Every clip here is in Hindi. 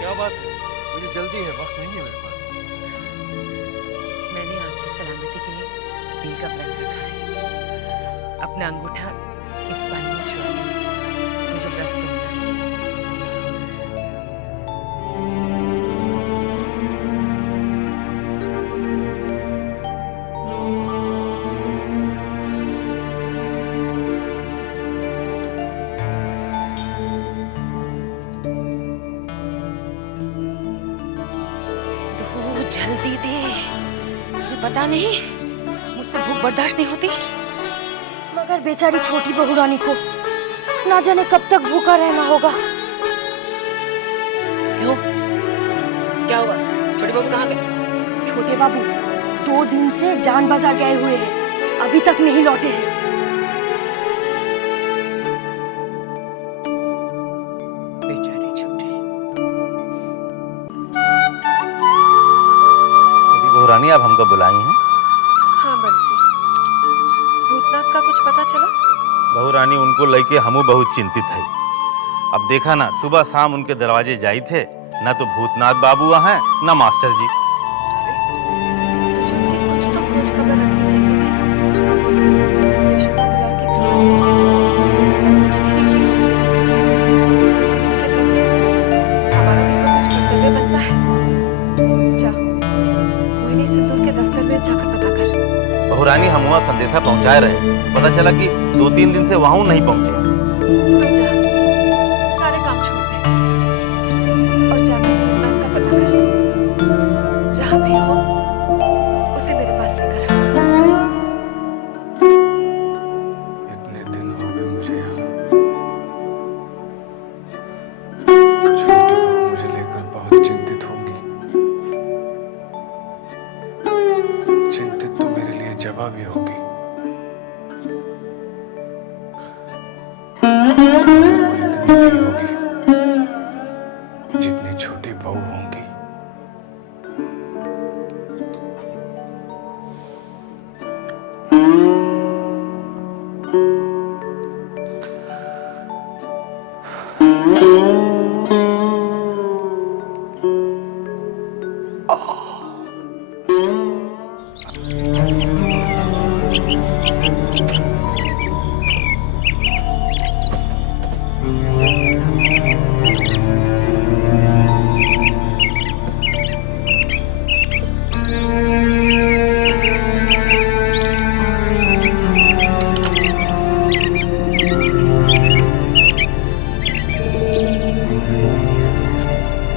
क्या बात है? मुझे जल्दी है, वक्त नहीं है मेरे पास। मैंने आपकी सलामती के लिए नील का व्रत रखा है। अपना अंगूठा इस पानी में छुआ दीजिए, मुझे व्रत तोड़ना है। सिंधु जल्दी दे, मुझे पता नहीं मुझसे भूख बर्दाश्त नहीं होती। मगर बेचारी छोटी बहू रानी को ना जाने कब तक भूखा रहना होगा। क्यों? क्या हुआ? छोटी बहू कहाँ गए? छोटे बाबू 2 दिन से जान बाजार गए हुए हैं, अभी तक नहीं लौटे हैं। बेचारी छोटी। छोटी बहू रानी, आप हमको बुलाई हैं? हाँ बंसी, भूतनाथ का कुछ पता चला? बहू रानी, उनको लेके हमू बहुत चिंतित है। अब देखा ना, सुबह शाम उनके दरवाजे जाई थे, ना तो भूतनाथ बाबू वहाँ हैं, ना मास्टर जी। तुझे उनकी कुछ तो खोज खबर रखनी चाहिए थी। यशोदा दुलाल की कृपा से सब कुछ ठीक ही हो, लेकिन उनके प्रति हमारा भी तो कुछ कर्तव्य बनता है। जा, मोहिनी सिंदूर के दफ्तर में जाकर पता कर। बहू रानी, हम वहाँ संदेशा पहुँचाए रहे, पता चला कि 2-3 दिन से वहाँ नहीं पहुँचे। तू जा, सारे काम छोड़ दे और जाके भूतनाथ का पता कर। जहाँ भी हो उसे मेरे पास लेकर आ। इतने दिन हो गए मुझे यहाँ। छोटी बहू मुझे लेकर बहुत चिंतित होंगी। चिंतित तो मेरे लिए जबा भी होगी। मगर वो इतनी नहीं होगी जितनी छोटी बहू होंगी।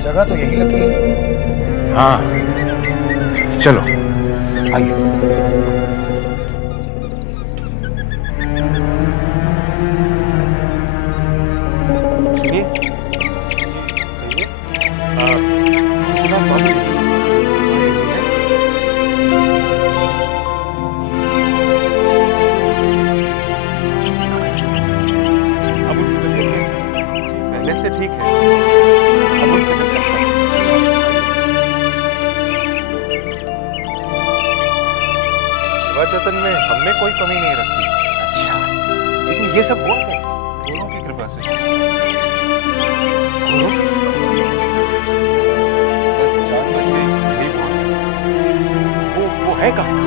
जगह तो यही लगती है। हाँ, चलो आइए। सुनिए, अब उनकी तबीयत कैसी है? पहले से ठीक है, अब उनसे मिल सकता है। सेवाचतन में हमने कोई कमी नहीं रखी। अच्छा, लेकिन ये सब हुआ कैसे? गुरुओं की कृपा से। गुरु? बस जान बच गई, यही बहुत है। वो है कहाँ?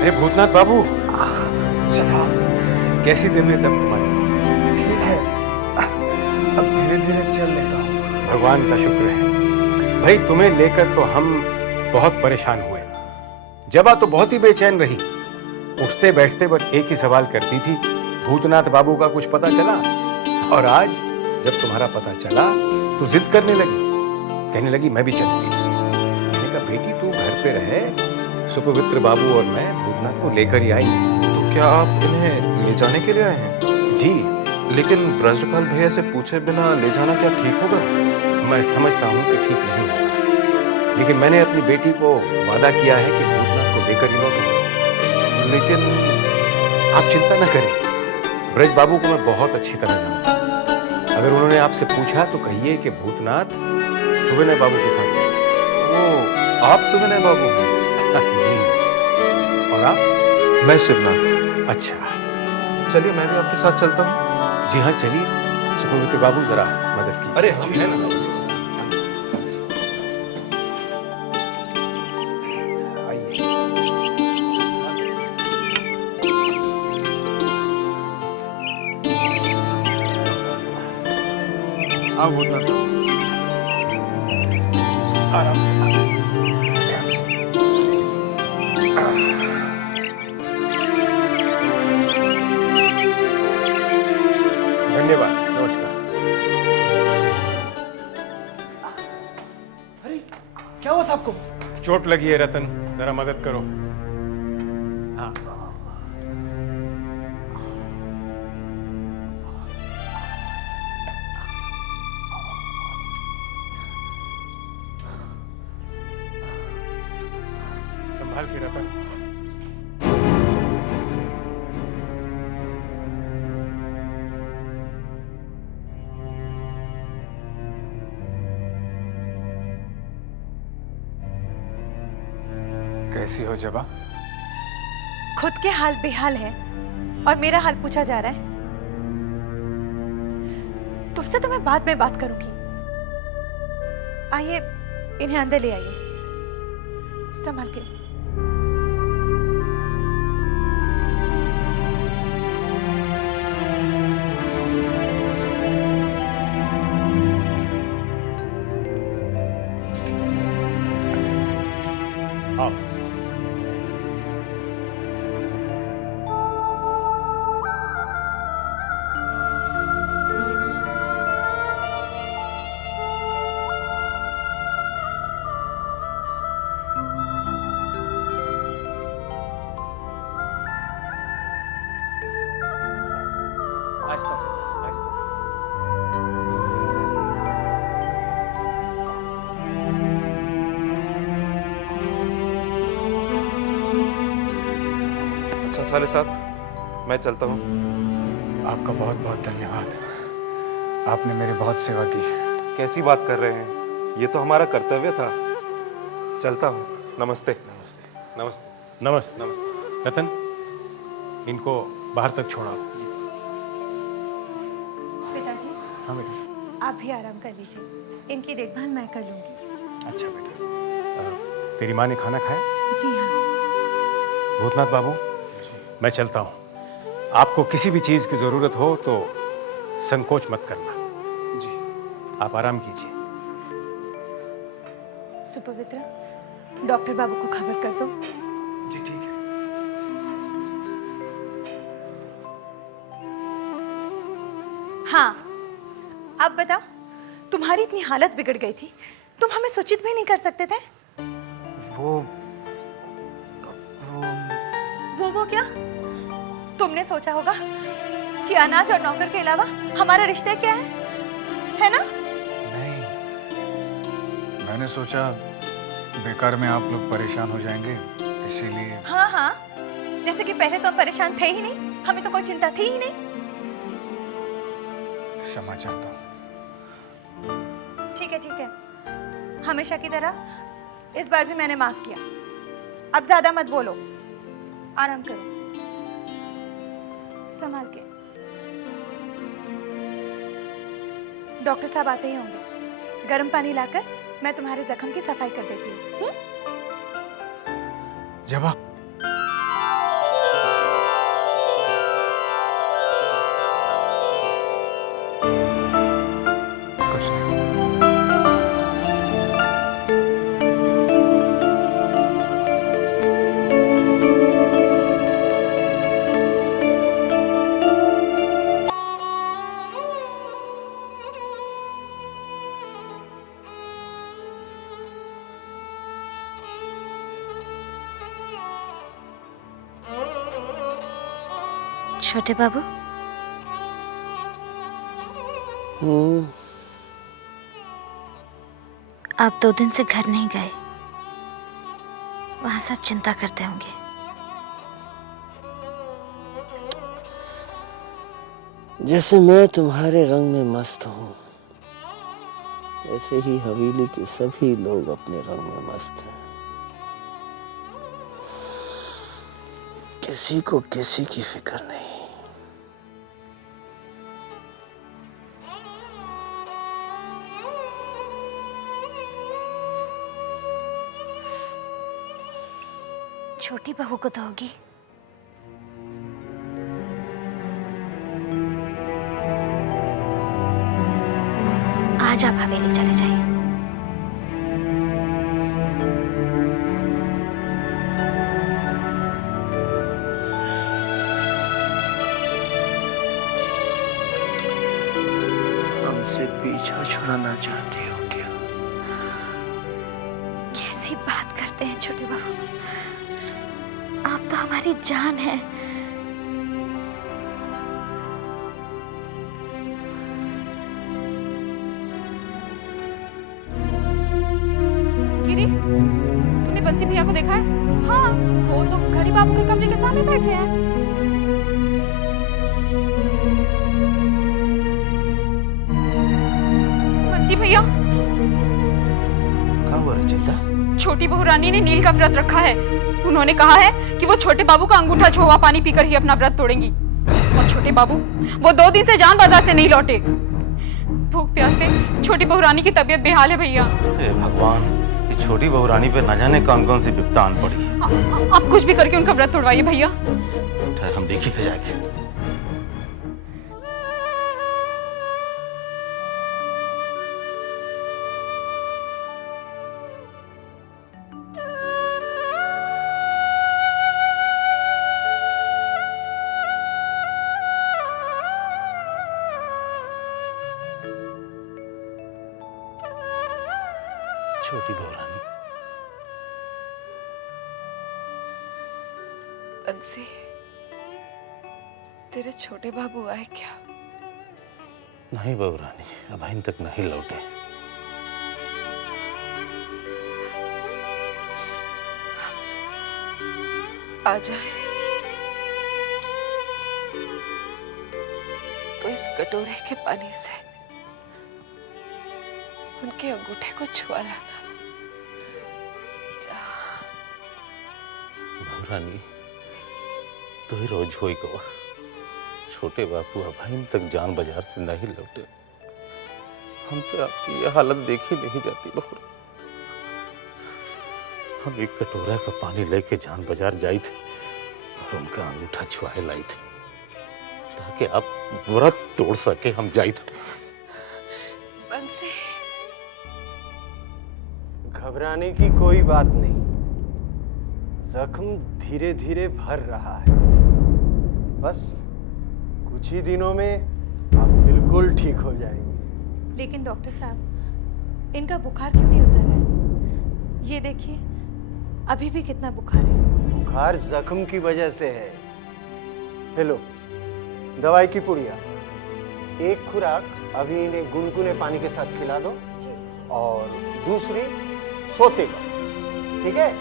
अरे भूतनाथ बाबू, कैसी तबीयत अब तुम्हारी? ठीक है, अब धीरे धीरे चल लेता हूँ। भगवान का शुक्र है। भाई, तुम्हें लेकर तो हम बहुत परेशान हुए। जबा तो बहुत ही बेचैन रही, उठते बैठते बस एक ही सवाल करती थी, भूतनाथ बाबू का कुछ पता चला? और आज जब तुम्हारा पता चला तो जिद करने लगी, कहने लगी मैं भी चलती हूँ। मैंने कहा बेटी तू घर पे रहे, सुपवित्र बाबू और मैं भूतनाथ को लेकर ही आएंगे। तो क्या आप इन्हें ले जाने के लिए आए हैं? जी, लेकिन ब्रजपाल भैया से पूछे बिना ले जाना क्या ठीक होगा? मैं समझता हूँ कि ठीक नहीं होगा, लेकिन मैंने अपनी बेटी को वादा किया है कि भूतनाथ को लेकर ही लौटूंगा। लेकिन आप चिंता न करें, ब्रज बाबू को मैं बहुत अच्छी तरह जानता हूँ। अगर उन्होंने आपसे पूछा तो कहिए कि भूतनाथ सुविनय बाबू के साथ गए। वो आप सुविनय बाबू हैं? जी, और आप? मैं शिवनाथ। अच्छा, चलिए मैं भी आपके साथ चलता हूँ। जी हाँ, चलिए सुपवित्र बाबू, जरा मदद कीजिए। अरे हम हैं ना। आइए। आओ भूतनाथ बाबू। आराम से, ध्यान से। धन्यवाद, नमस्कार। अरे क्या हुआ साहब को? चोट लगी है रतन, जरा मदद करो। हाँ। संभाल के रतन। कैसी हो जबा? खुद के हाल बेहाल है और मेरा हाल पूछा जा रहा है। तुमसे तो मैं बाद में बात करूंगी। आइए, इन्हें अंदर ले आइए, संभाल के। आओ। आहिस्ता से, आहिस्ता से। अच्छा साले साहब, मैं चलता हूँ। आपका बहुत बहुत धन्यवाद। आपने मेरी बहुत सेवा की। कैसी बात कर रहे हैं, ये तो हमारा कर्तव्य था। चलता हूँ। नमस्ते। नमस्ते। नमस्ते। नमस्ते। नमस्ते। रतन, इनको बाहर तक छोड़ाओ। पिताजी, हाँ बेटा। आप भी आराम कर लीजिए, इनकी देखभाल मैं कर लूंगी। अच्छा बेटा। तेरी माँ ने खाना खाया? जी हाँ। भूतनाथ बाबू, मैं चलता हूँ। आपको किसी भी चीज की जरूरत हो तो संकोच मत करना। जी। आप आराम कीजिए। सुपवित्र, डॉक्टर बाबू को खबर कर दो। जी ठीक है। हाँ, अब बताओ, तुम्हारी इतनी हालत बिगड़ गई थी, तुम हमें सूचित भी नहीं कर सकते थे? वो वो क्या? तुमने सोचा होगा कि अनाज और नौकर के अलावा हमारा रिश्ता क्या है ना? नहीं, मैंने सोचा बेकार में आप लोग परेशान हो जाएंगे, इसीलिए। हाँ हाँ, जैसे कि पहले तो हम परेशान थे ही नहीं, हमें तो कोई चिंता थी ही नहीं। क्षमा चाहता हूँ। ठीक है, हमेशा की तरह इस बार भी मैंने माफ किया। अब ज्यादा मत बोलो, आराम करो, संभाल के। डॉक्टर साहब आते ही होंगे। गर्म पानी लाकर मैं तुम्हारे जख्म की सफाई कर देती हूँ। जबा, कुछ नहीं। छोटे बाबू, आप 2 दिन से घर नहीं गए, वहां सब चिंता करते होंगे। जैसे मैं तुम्हारे रंग में मस्त हूँ, ऐसे ही हवेली के सभी लोग अपने रंग में मस्त हैं। किसी को किसी की फिक्र नहीं। छोटी बहू को दोगी? आज आप हवेली चले जाइए। हमसे पीछा छुड़ाना चाहती हो क्या? कैसी बात करते हैं छोटे बहू, आप तो हमारी जान है। गिरी, तूने बंसी भैया को देखा है? हाँ, वो तो घड़ी बाबू के कमरे के सामने बैठे हैं। बंसी भैया, क्या हुआ रचिता? छोटी बहू रानी ने नील का व्रत रखा है। उन्होंने कहा है कि वो छोटे बाबू का अंगूठा छुआ पानी पीकर ही अपना व्रत तोड़ेंगी। और छोटे बाबू वो 2 दिन से जान बाजार से नहीं लौटे। भूख प्यास से छोटी बहू रानी की तबीयत बेहाल है भैया। हे भगवान, ये छोटी बहू रानी पे न जाने कौन कौन सी विपदा आन पड़ी है। आप कुछ भी करके उनका व्रत तोड़वाइए भैया। ठहर, हम देखी थे जाके। छोटी बहू रानी, बंसी, तेरे छोटे बाबू आए क्या? नहीं बहू रानी, अभी तक नहीं लौटे। आ जाए तो इस कटोरे के पानी से उनके अंगूठे को छुआ लाना। बहू रानी, तो ही रोज होई गवा। छोटे बापू अभी तक जान बाजार से नहीं लौटे। हमसे आपकी यह हालत देखी नहीं जाती बहू। हम एक कटोरा का पानी लेके जान बाजार जाई थे और उनका अंगूठा छुआए लाई थे ताकि आप व्रत तोड़ सके। हम जाई थे। बंसी, घबराने की कोई बात नहीं। जख्म धीरे धीरे भर रहा है। बस कुछ ही दिनों में आप बिल्कुल ठीक हो जाएंगे। लेकिन डॉक्टर साहब, इनका बुखार क्यों नहीं उतर रहा है? ये देखिए, अभी भी कितना बुखार है। बुखार जख्म की वजह से है। हेलो, दवाई की पुड़िया, एक खुराक अभी इन्हें गुनगुने पानी के साथ खिला दो जी। और दूसरी सोते का, ठीक है?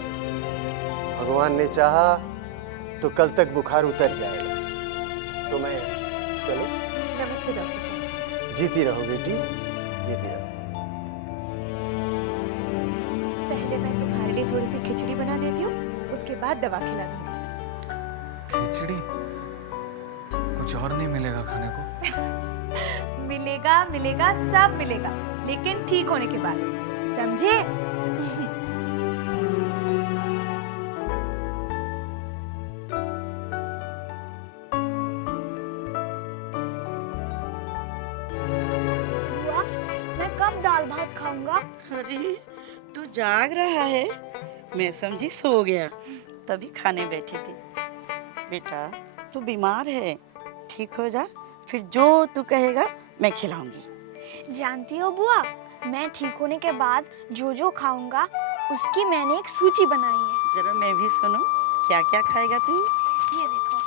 भगवान ने चाहा तो कल तक बुखार उतर जाएगा। तो मैं चलो। नमस्ते डॉक्टर साहब। जीती रहो बेटी, जीती रहो। पहले मैं तुम्हारे लिए थोड़ी सी खिचड़ी बना देती हूँ, उसके बाद दवा खिला दूंगी। खिचड़ी? कुछ और नहीं मिलेगा खाने को? मिलेगा, मिलेगा, सब मिलेगा, लेकिन ठीक होने के बाद, समझे? मैं कब दाल भात खाऊंगा? अरे तू जाग रहा है? मैं समझी सो गया, तभी खाने बैठी थी। बेटा तू बीमार है, ठीक हो जा, फिर जो तू कहेगा मैं खिलाऊंगी। जानती हो बुआ, मैं ठीक होने के बाद जो जो खाऊंगा उसकी मैंने एक सूची बनाई है। जरा मैं भी सुनूं, क्या क्या खाएगा तू? ये देखो,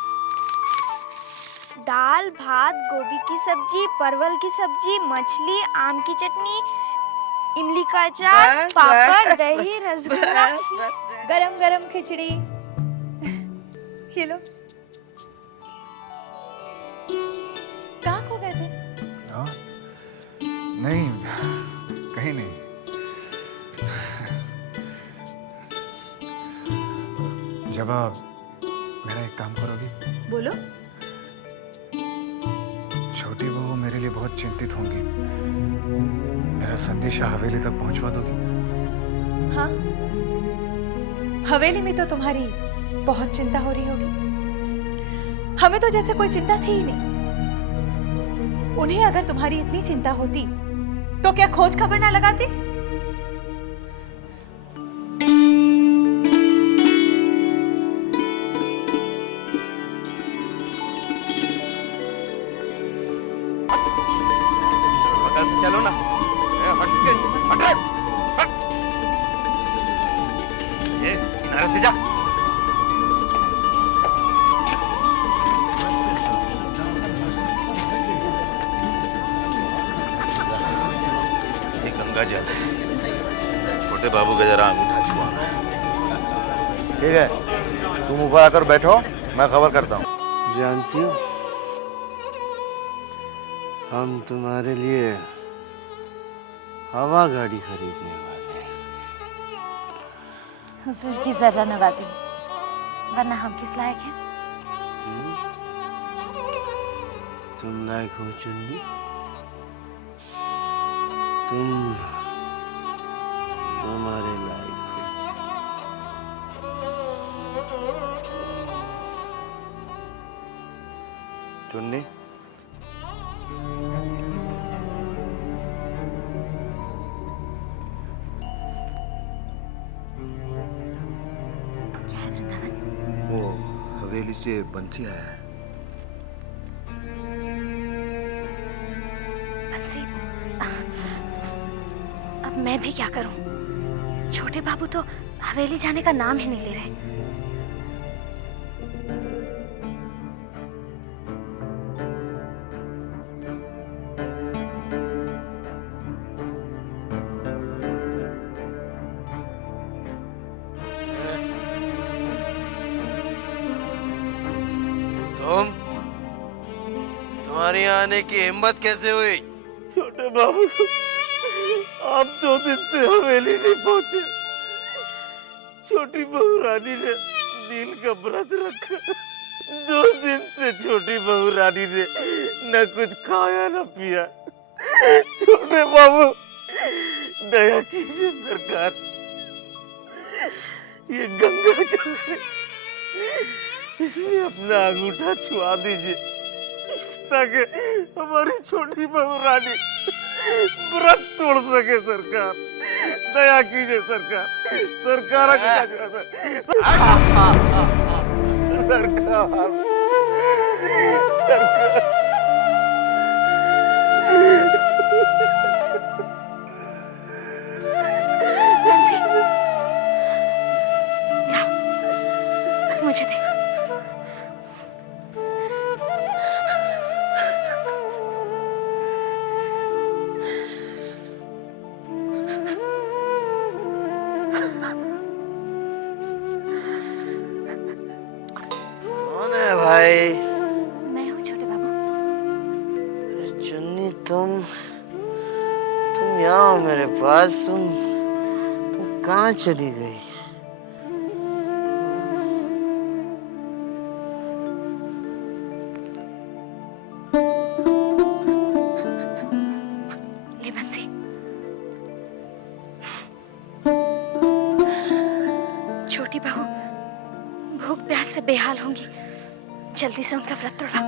दाल भात, गोभी की सब्जी, परवल की सब्जी, मछली, आम की चटनी, इमली का अचार, बस, पापड़, बस, दही, रसगुल्ला। बस। गरम गरम खिचड़ी। ये लो। कहाँ खो गए थे? हाँ? नहीं, कहीं नहीं। जब आप मेरा एक काम करोगी? बोलो। छोटी बहू मेरे लिए बहुत चिंतित होंगी। मेरा संदेशा हवेली तक पहुंचवा दोगी? हाँ, हवेली में तो तुम्हारी बहुत चिंता हो रही होगी। हमें तो जैसे कोई चिंता थी ही नहीं। उन्हें अगर तुम्हारी इतनी चिंता होती तो क्या खोज खबर ना लगाती? चलो ना, हट के हट रे, हट। ये किनारे से जा। ये गंगा जल है, छोटे बाबू का जरा अंगूठा छुआना। ठीक है, तुम ऊपर आकर बैठो, मैं खबर करता हूँ। जानती हो, हम तुम्हारे लिए हवा गाड़ी खरीदने वाले हैं। हुजूर की जर्रा नवाजी, वरना हम किस लायक हैं? तुम लायक हो चुन्नी, तुम हमारे लायक हो। चुन्नी, क्या है वृंदावन? वो हवेली से बंसी आया है। बंसी, अब मैं भी क्या करूं? छोटे बाबू तो हवेली जाने का नाम ही नहीं ले रहे। तुम्हारे यहाँ आने की हिम्मत कैसे हुई? छोटे बाबू, आप 2 दिन से हवेली नहीं पहुंचे। छोटी बहू रानी ने नील का व्रत रखा। 2 दिन से छोटी बहू रानी ने न कुछ खाया न पिया। छोटे बाबू, दया कीजिए सरकार, ये गंगा जल है, इसमें अपना अंगूठा छुआ दीजिए ताकि हमारी छोटी बहू रानी व्रत तोड़ सके। सरकार, दया कीजिए सरकार, सरकार सरकार, सरकार। बंसी, लाओ, मुझे दे। कौन है भाई? मैं हूँ छोटे बाबू। अरे चुन्नी, तुम यहाँ हो मेरे पास। तुम कहाँ चली गई? ले बंसी, छोटी बहू भूख प्यास से बेहाल होंगी, जल्दी से उनका व्रत तोड़वा।